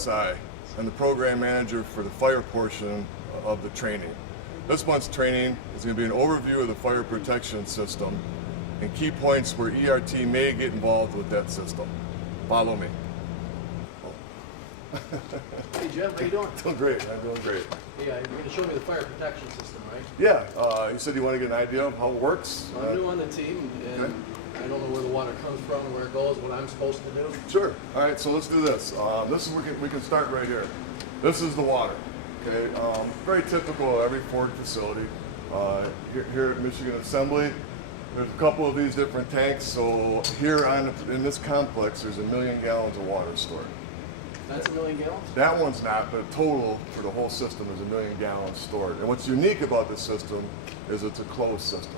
PSI. I'm the program manager for the fire portion of the training. This month's training is going to be an overview of the fire protection system and key points where ERT may get involved with that system. Follow me. Hey Jeff, how you doing? Doing great, I'm doing great. Yeah, you're going to show me the fire protection system, right? Yeah, you said you want to get an idea of how it works? I'm new on the team, and Okay. I don't know where the water comes from, where it goes, what I'm supposed to do. Sure. All right, so let's do this. We can start right here. This is the water. Okay, very typical of every Ford facility. Here at Michigan Assembly, there's a couple of these different tanks. So here in this complex, there's 1 million gallons of water stored. That's 1 million gallons? That one's not, but total for the whole system is 1 million gallons stored. And what's unique about this system is it's a closed system.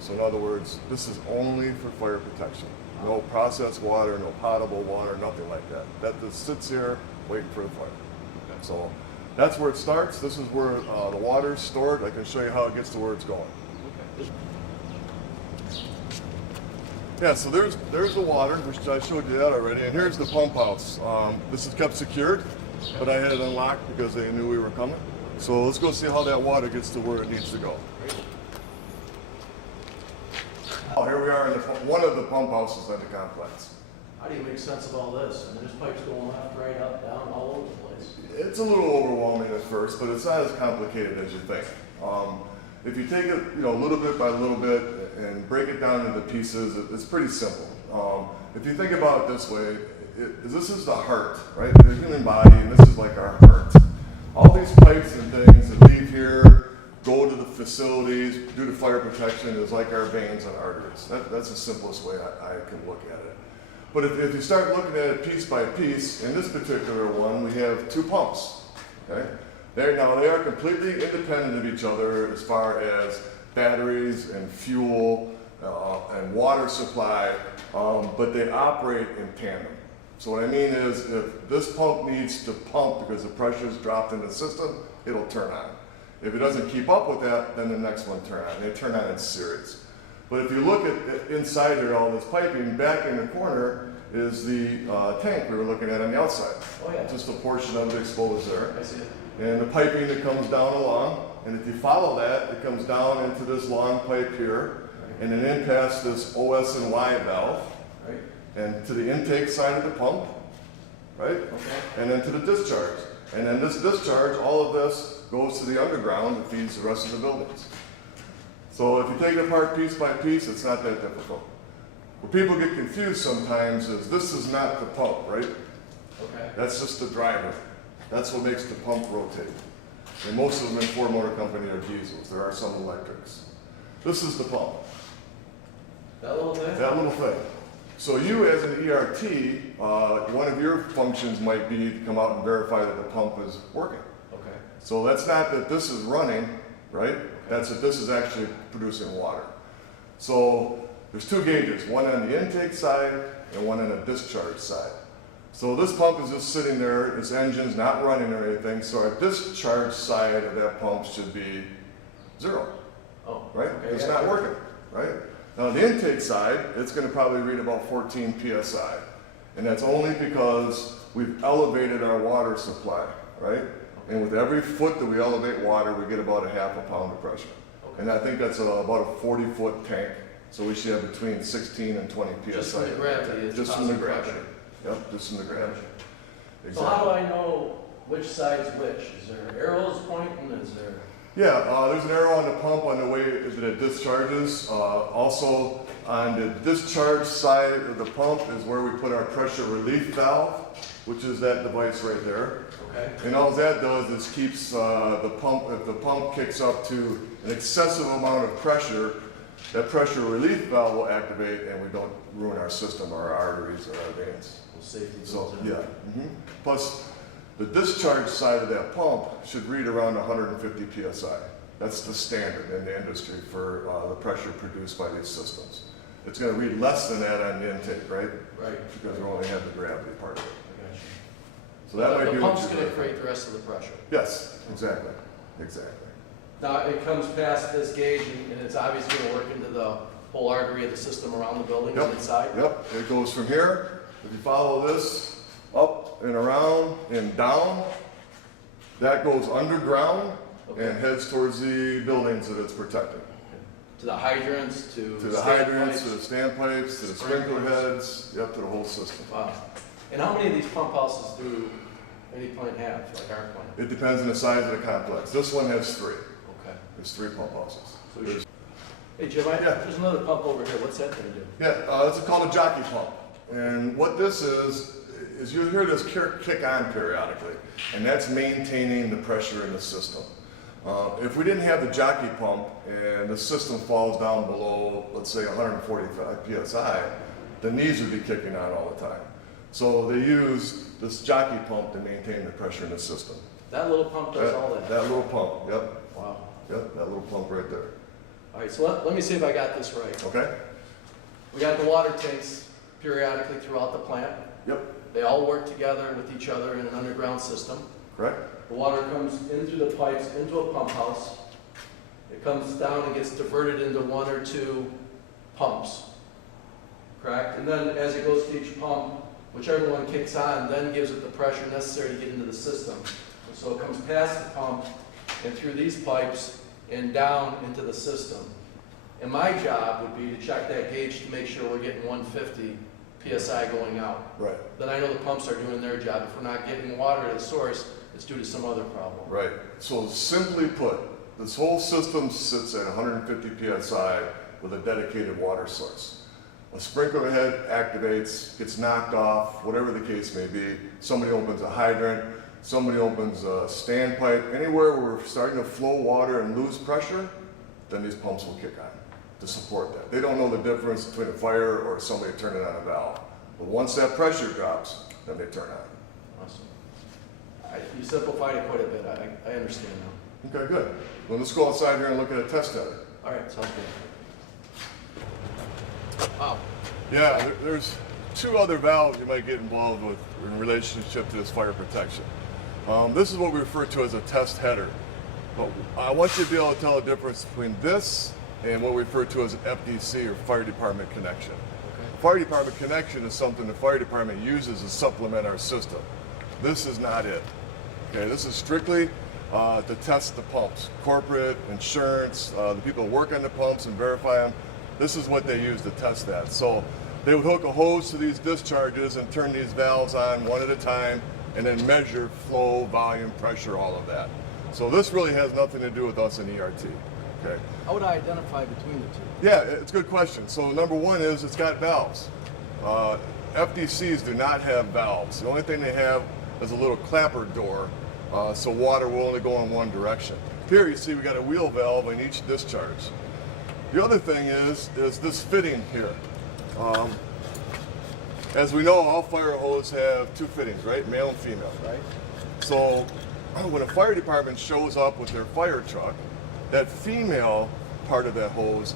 So in other words, this is only for fire protection. No processed water, no potable water, nothing like that. That just sits here waiting for the fire. Okay. So that's where it starts. This is where the water is stored. I can show you how it gets to where it's going. Okay. Yeah, so there's the water, which I showed you that already, and here's the pump house. This is kept secured, but I had it unlocked because they knew we were coming. So let's go see how that water gets to where it needs to go. Oh, here we are in one of the pump houses at the complex. How do you make sense of all this? I mean, there's pipes going left, right, up, down, all over the place. It's a little overwhelming at first, but it's not as complicated as you think. If you take it, little bit by little bit and break it down into pieces, it's pretty simple. If you think about it this way, this is the heart, right? The human body, and this is like our heart. All these pipes and things that leave here, go to the facilities, due to fire protection, is like our veins and arteries. That's the simplest way I can look at it. But if you start looking at it piece by piece, in this particular one, we have 2 pumps, okay? They are completely independent of each other as far as batteries and fuel and water supply, but they operate in tandem. So what I mean is, if this pump needs to pump because the pressure is dropped in the system, it'll turn on. If it doesn't keep up with that, then the next one turn on. They turn on in series. But if you look at inside here, all this piping, back in the corner is the tank we were looking at on the outside. Oh yeah. Just a portion of it exposed there. I see it. And the piping that comes down along, and if you follow that, it comes down into this long pipe here, and then in past this OS and Y valve, Right. and to the intake side of the pump, right? Okay. And then to the discharge. And then this discharge, all of this goes to the underground and feeds the rest of the buildings. So if you take it apart piece by piece, it's not that difficult. Where people get confused sometimes is this is not the pump, right? Okay. That's just the driver. That's what makes the pump rotate. And most of them in Ford Motor Company are diesels. There are some electrics. This is the pump. That little thing? That little thing. So you as an ERT, one of your functions might be to come out and verify that the pump is working. Okay. So that's not that this is running, right? That's that this is actually producing water. So there's 2 gauges, one on the intake side and one on the discharge side. So this pump is just sitting there, its engine's not running or anything, so our discharge side of that pump should be 0, Oh. right? Okay, It's yeah. not working, right? Now the intake side, it's gonna probably read about 14 PSI. And that's only because we've elevated our water supply, right? And with every foot that we elevate water, we get about 1/2 pound of pressure. Okay. And I think that's about a 40-foot tank, so we should have between 16 and 20 PSI. Just from the gravity, it's Just from the causing gravity. pressure. Yep, just from the gravity. So how do I know which side's which? Is there arrows pointing? Is there? Yeah, there's an arrow on the pump on the way that it discharges. Also, on the discharge side of the pump is where we put our pressure relief valve, which is that device right there. Okay. And all that does is keeps the pump, if the pump kicks up to an excessive amount of pressure, that pressure relief valve will activate and we don't ruin our system or our arteries or our veins. Safety. So, yeah. Plus, the discharge side of that pump should read around 150 PSI. That's the standard in the industry for the pressure produced by these systems. It's going to read less than that on the intake, right? Right. Because we only have the gravity part of it. I got you. So that might be the what pump's you're going to doing. create the rest of the pressure. Yes, exactly. Exactly. Now it comes past this gauge, and it's obviously going to work into the whole artery of the system around the buildings Yep. inside. Yep. It goes from here. If you follow this up and around and down, that goes underground Okay. and heads towards the buildings that it's protecting. To the hydrants, to To the stand hydrants, pipes? to the standpipes, to the sprinkler Sprinklers. heads, yep, to the whole system. Wow. And how many of these pump houses do any plant have, like our plant? It depends on the size of the complex. This one has 3. Okay. There's 3 pump houses. So we There's- Hey Jim, Yeah. there's another pump over here. What's that gonna do? Yeah, this is called a jockey pump. And what this is you'll hear this kick on periodically, and that's maintaining the pressure in the system. If we didn't have the jockey pump and the system falls down below, let's say 145 PSI, the knees would be kicking on all the time. So they use this jockey pump to maintain the pressure in the system. That little pump does all that? That little pump, yep, Wow. yep, that little pump right there. All right, so let me see if I got this right. Okay? We got the water tanks periodically throughout the plant. Yep, They all work together with each other in an underground system. correct? The water comes in through the pipes into a pump house. It comes down and gets diverted into 1 or 2 pumps, correct? And then as it goes to each pump, whichever one kicks on, then gives it the pressure necessary to get into the system. And so it comes past the pump and through these pipes and down into the system. And my job would be to check that gauge to make sure we're getting 150 PSI going out. Right, Then I know the pumps are doing their job. If we're not getting water to the source, it's due to some other problem. right. So simply put, this whole system sits at 150 PSI with a dedicated water source. A sprinkler head activates, gets knocked off, whatever the case may be. Somebody opens a hydrant, somebody opens a standpipe. Anywhere where we're starting to flow water and lose pressure, then these pumps will kick on to support that. They don't know the difference between a fire or somebody turning on a valve. But once that pressure drops, then they turn on. Awesome. You simplified it quite a bit. I understand now. Okay, good. Well, let's go outside here and look at a test header. All right, sounds good. Wow. Yeah, there's 2 other valves you might get involved with in relationship to this fire protection. This is what we refer to as a test header. But I want you to be able to tell the difference between this and what we refer to as an FDC or fire department connection. Okay. Fire department connection is something the fire department uses to supplement our system. This is not it. Okay, this is strictly to test the pumps. Corporate, insurance, the people who work on the pumps and verify them, this is what they use to test that. So they would hook a hose to these discharges and turn these valves on one at a time and then measure flow, volume, pressure, all of that. So this really has nothing to do with us in ERT. Okay. How would I identify between the two? Yeah, it's a good question. So number 1 is it's got valves. FDCs do not have valves. The only thing they have is a little clapper door, so water will only go in one direction. Here you see we got a wheel valve in each discharge. The other thing is this fitting here. As we know, all fire hoses have 2 fittings, right? Male and female. Right? So when a fire department shows up with their fire truck, that female part of that hose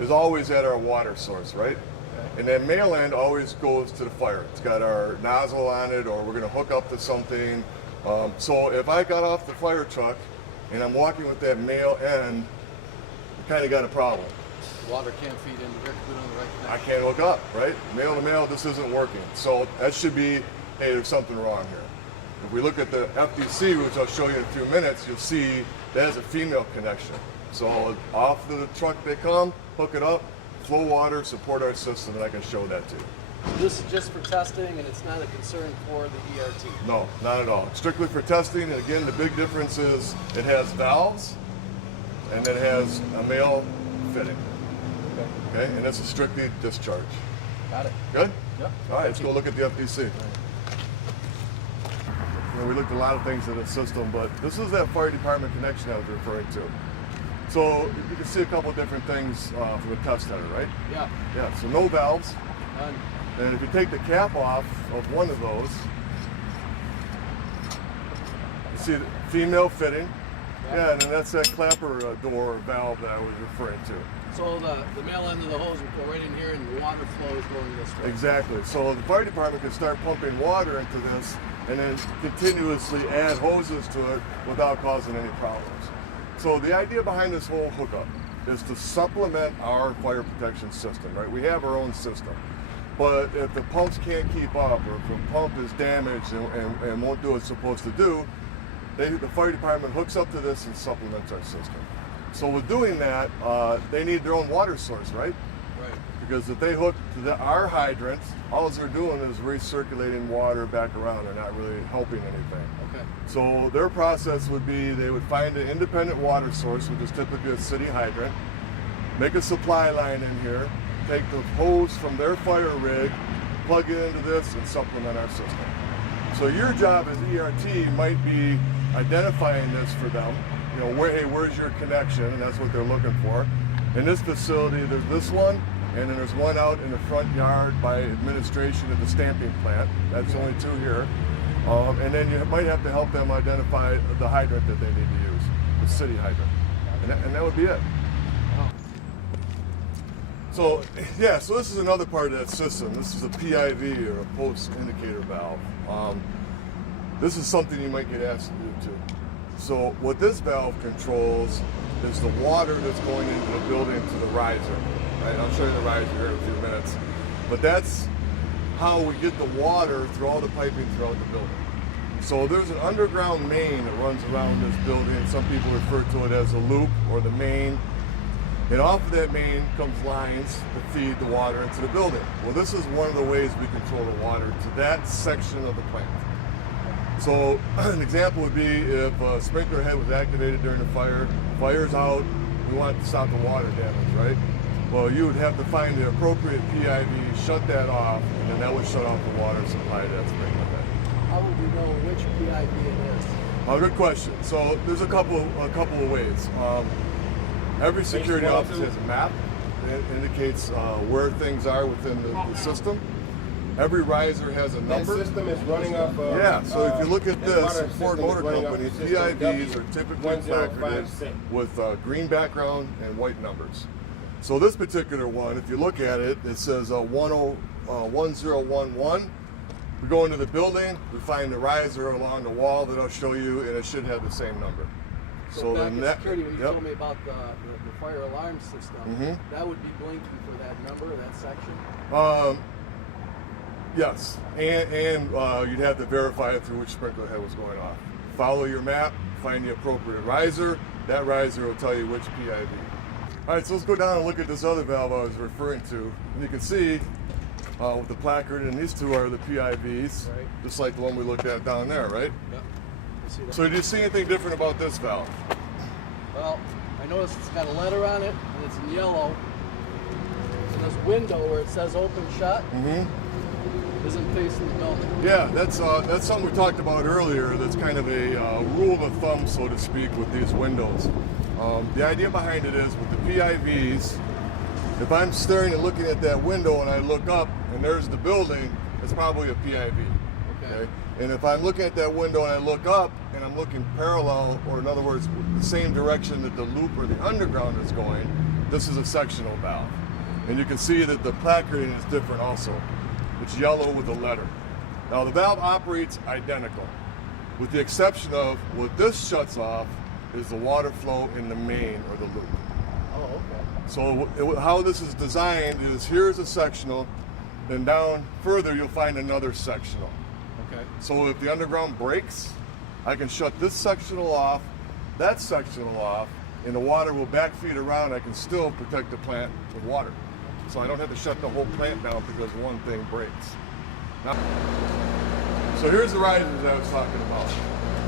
is always at our water source, right? Okay. And that male end always goes to the fire. It's got our nozzle on it, or we're going to hook up to something. So if I got off the fire truck and I'm walking with that male end, I kind of got a problem. Water can't feed into here because we don't have the right I connection. can't hook up, right? Male to male, this isn't working. So that should be, hey, there's something wrong here. If we look at the FDC, which I'll show you in a few minutes, you'll see that has a female connection. So off the truck they come, hook it up, flow water, support our system, and I can show that to you. This is just for testing and it's not a concern for the ERT. No, not at all. It's strictly for testing, and again, the big difference is it has valves, and it has a male fitting. Okay, and this is strictly discharge. Got it. Good? Yep. All right, let's go look at the FDC. We looked at a lot of things in the system, but this is that fire department connection I was referring to. So you can see a couple of different things from the test header, right? Yeah. Yeah, so no valves. Done. And if you take the cap off of one of those, you see the female fitting. Yeah, and then that's that clapper door valve that I was referring to. So the male end of the hose will go right in here and the water flow is going this way. Exactly. So the fire department can start pumping water into this and then continuously add hoses to it without causing any problems. So the idea behind this whole hookup is to supplement our fire protection system, right? We have our own system. But if the pumps can't keep up, or if the pump is damaged and won't do what it's supposed to do, the fire department hooks up to this and supplements our system. So with doing that, they need their own water source, right? Right. Because if they hook to our hydrants, all they're doing is recirculating water back around. They're not really helping anything. Okay. So their process would be they would find an independent water source, which is typically a city hydrant, make a supply line in here, take the hose from their fire rig, plug it into this, and supplement our system. So your job as ERT might be identifying this for them. You know, hey, where's your connection? And that's what they're looking for. In this facility, there's this one, and then there's one out in the front yard by administration at the stamping plant. That's only two here. And then you might have to help them identify the hydrant that they need to use, the city hydrant. And that would be it. So, yeah, so this is another part of that system. This is a PIV, or a post indicator valve. This is something you might get asked to do too. So what this valve controls is the water that's going into the building to the riser. Right? I'll show you the riser here in a few minutes. But that's how we get the water through all the piping throughout the building. So there's an underground main that runs around this building. Some people refer to it as a loop or the main. And off of that main comes lines that feed the water into the building. Well, this is one of the ways we control the water to that section of the plant. So an example would be if a sprinkler head was activated during the fire, fire's out, we want to stop the water damage, right? Well, you would have to find the appropriate PIV, shut that off, and then that would shut off the water supply to that sprinkler head. How would we know which PIV it is? Good question. So there's a couple of ways. Every security office has a map that indicates where things are within the system. Every riser has a number. That system is running off of... Yeah, so if you look at this, water Ford system is Motor running Company, off the system PIVs are typically placarded 1056. with green background and white numbers. So this particular one, if you look at it, it says 1011. We go into the building, we find the riser along the wall that I'll show you, and it should have the same number. So back in security, when you told me about the fire alarm system, that would be blinking for that number, that section? Yes, and you'd have to verify it through which sprinkler head was going off. Follow your map, find the appropriate riser. That riser will tell you which PIV. All right, so let's go down and look at this other valve I was referring to. And you can see with the placard, and these two are the PIVs, Right. just like the one we looked at down there, right? Yep. I see that. So did you see anything different about this valve? Well, I noticed it's got a letter on it, and it's in yellow. And this window where it says open shut isn't facing the building. Yeah, that's something we talked about earlier. That's kind of a rule of thumb, so to speak, with these windows. The idea behind it is with the PIVs, if I'm staring and looking at that window and I look up and there's the building, it's probably a PIV. Okay. And if I'm looking at that window and I look up and I'm looking parallel, or in other words, the same direction that the loop or the underground is going, this is a sectional valve. And you can see that the placarding is different also. It's yellow with a letter. Now the valve operates identical, with the exception of what this shuts off is the water flow in the main or the loop. Oh, okay. So how this is designed is here's a sectional, then down further you'll find another sectional. Okay. So if the underground breaks, I can shut this sectional off, that sectional off, and the water will backfeed around. I can still protect the plant with water. So I don't have to shut the whole plant down because one thing breaks. Now, so here's the risers I was talking about.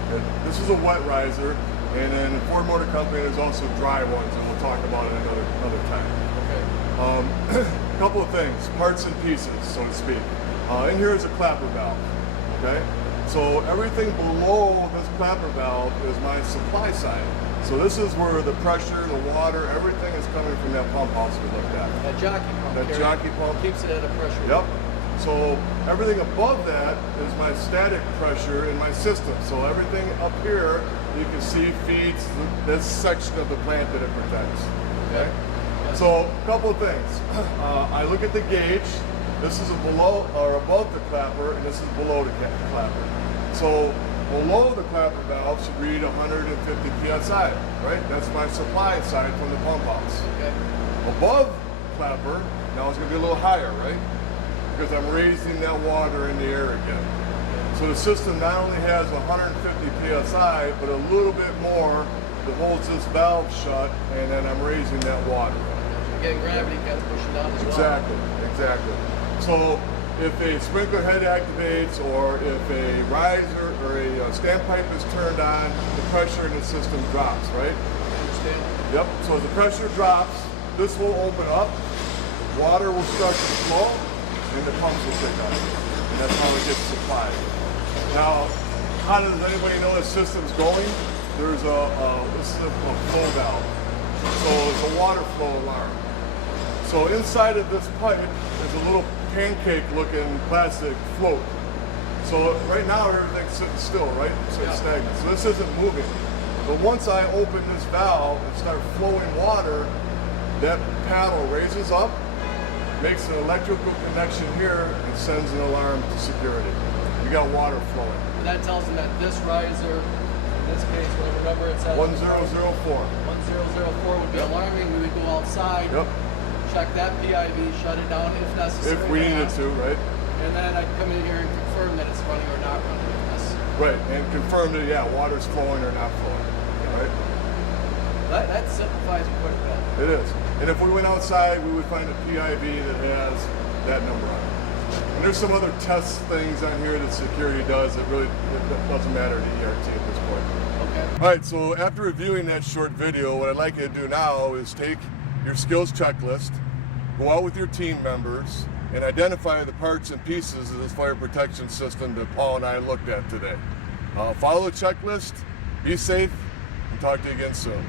Okay, this is a wet riser, and then the Ford Motor Company there's also dry ones, and we'll talk about it another time. Okay. A couple of things, parts and pieces, so to speak. In here is a clapper valve. Okay, so everything below this clapper valve is my supply side. So this is where the pressure, the water, everything is coming from that pump house we looked at. That jockey pump. That Gary, jockey pump. keeps it at a pressure. Yep. So everything above that is my static pressure in my system. So everything up here, you can see feeds this section of the plant that it protects. Okay. Yes. So a couple of things. I look at the gauge. This is below or above the clapper, and this is below the clapper. So below the clapper valve should read 150 psi, right? That's my supply side from the pump house. Okay. Above clapper, now it's going to be a little higher, right? because I'm raising that water in the air again. So the system not only has 150 psi, but a little bit more that holds this valve shut, and then I'm raising that water. Again, gravity kind of pushing down as well. Exactly. So if a sprinkler head activates, or if a riser or a standpipe is turned on, the pressure in the system drops, right? I understand. Yep, so as the pressure drops, this will open up, water will start to flow, and the pumps will pick up. And that's how it gets supplied. Now, how does anybody know the system's going? There's this is a flow valve. So it's a water flow alarm. So inside of this pipe is a little pancake-looking plastic float. So right now everything's sitting still, right? So it's stagnant. So this isn't moving. But once I open this valve and start flowing water, that paddle raises up, makes an electrical connection here, and sends an alarm to security. You got water flowing. And that tells them that this riser, in this case, whatever number it says, 1004. 1004 would be alarming. We would go outside, check that PIV, shut it down if necessary. If we needed to, right? And then I'd come in here and confirm that it's running or not running if necessary. Right, and confirm that, yeah, water's flowing or not flowing, right? That simplifies it quite a bit. It is. And if we went outside, we would find a PIV that has that number on it. And there's some other test things on here that security does that really it doesn't matter to ERT at this point. Okay. All right, so after reviewing that short video, what I'd like you to do now is take your skills checklist, go out with your team members, and identify the parts and pieces of this fire protection system that Paul and I looked at today. Follow the checklist, be safe, and talk to you again soon.